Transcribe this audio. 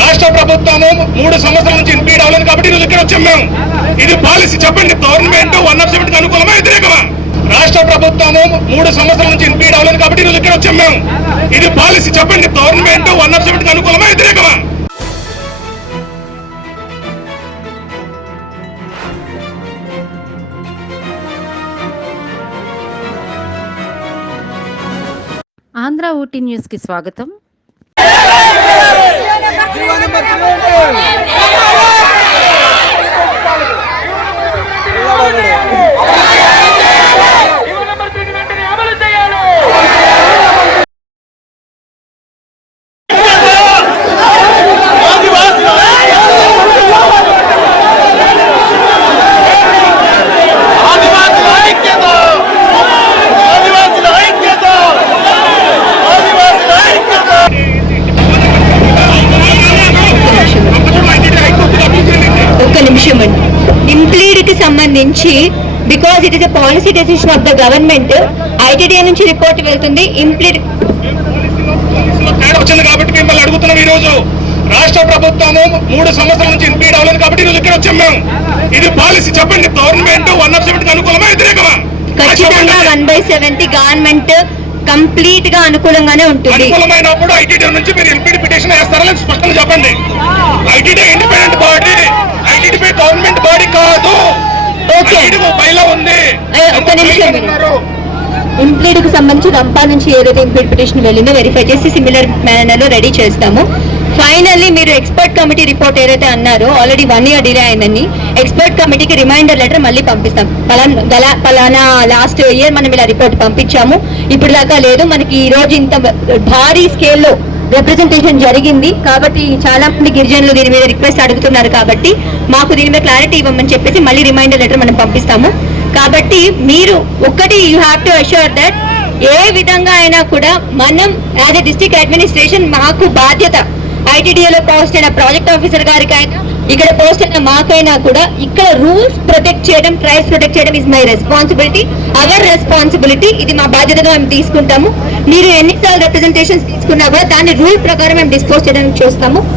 రాష్ట్ర ప్రభుత్వము 3 సంవత్సరాల నుంచి ఇంప్లీడ్ అవ్వలేదు కాబట్టి ఈరోజు ఇక్కడ వచ్చాం మేము. ఇది పాలసీ చెప్పండి, గవర్నమెంట్ 107కి అనుకూలమా వ్యతిరేకమా? రాష్ట్ర ప్రభుత్వము 3 సంవత్సరాల నుంచి ఇంప్లీడ్ అవ్వలేదు కాబట్టి ఈరోజు ఇక్కడ వచ్చాం మేము. ఇది పాలసీ చెప్పండి, గవర్నమెంట్ 107కి అనుకూలమా వ్యతిరేకమా? ఆంధ్ర ఊటీ న్యూస్ కి స్వాగతం. ఇంప్లీడ్ కి సంబంధించి because it is a policy decision of the government, ITDA నుంచి రిపోర్ట్ వెళ్తుంది. ఇంప్లీడ్ వచ్చింది కాబట్టి మిమ్మల్ని అడుగుతున్నాం. ఈ రోజు రాష్ట్ర ప్రభుత్వము 3 సంవత్సరాల నుంచి ఇంప్లీడ్ అవ్వలేదు కాబట్టి ఈరోజు ఇక్కడ వచ్చాం మేము. ఇది పాలసీ చెప్పండి, గవర్నమెంట్ 107కి అనుకూలమా వ్యతిరేకమా? ఖచ్చితంగా 1/70 గవర్నమెంట్ కంప్లీట్ గా అనుకూలంగానే ఉంటుంది. అనుకూలమైనప్పుడు ఐటీడీ నుంచి మీరు ఇంప్లీడ్ పిటిషన్ వేస్తారా లేదు స్పష్టంగా చెప్పండి. ITD independent body, ITD government body కాదు. బయలా ఉంది. ఒక్క నిమిషం, ఇంప్లీడ్ కు సంబంధించి రంపా నుంచి ఏదైతే ఇంప్లీడ్ పిటిషన్ వెళ్ళిందో వెరిఫై చేసి సిమిలర్ మేనర్ లో రెడీ చేస్తాము. ఫైనల్లీ మీరు ఎక్స్పర్ట్ కమిటీ రిపోర్ట్ ఏదైతే అన్నారో ఆల్రెడీ 1 year డిలే అయిందని ఎక్స్పర్ట్ కమిటీకి రిమైండర్ లెటర్ మళ్ళీ పంపిస్తాం. పలానా లాస్ట్ ఇయర్ మనం ఇలా రిపోర్ట్ పంపించాము, ఇప్పుడు దాకా లేదు. మనకి ఈ రోజు ఇంత భారీ స్కేల్లో రిప్రజెంటేషన్ జరిగింది కాబట్టి చాలా మంది గిరిజనులు దీని మీద రిక్వెస్ట్ అడుగుతున్నారు కాబట్టి మాకు దీని మీద క్లారిటీ ఇవ్వమని చెప్పేసి మళ్ళీ రిమైండర్ లెటర్ మనం పంపిస్తాము. కాబట్టి మీరు ఒక్కటి you have to assure that ఏ విధంగా అయినా కూడా మనం యాజ్ ఎ డిస్ట్రిక్ట్ అడ్మినిస్ట్రేషన్ మాకు బాధ్యత, ఐటీడీఏలో పోస్ట్ అయిన ప్రాజెక్ట్ ఆఫీసర్ గారికైనా ఇక్కడ పోస్ట్ అయిన మాకైనా కూడా ఇక్కడ రూల్స్ ప్రొటెక్ట్ చేయడం, ట్రైబ్స్ ప్రొటెక్ట్ చేయడం is my responsibility, our responsibility. ఇది మా బాధ్యతగా మేము తీసుకుంటాము. మీరు ఎన్నిసార్లు రిప్రజెంటేషన్స్ తీసుకున్నా కూడా దాన్ని రూల్ ప్రకారం మేము డిస్పోజ్ చేయడానికి చూస్తాము.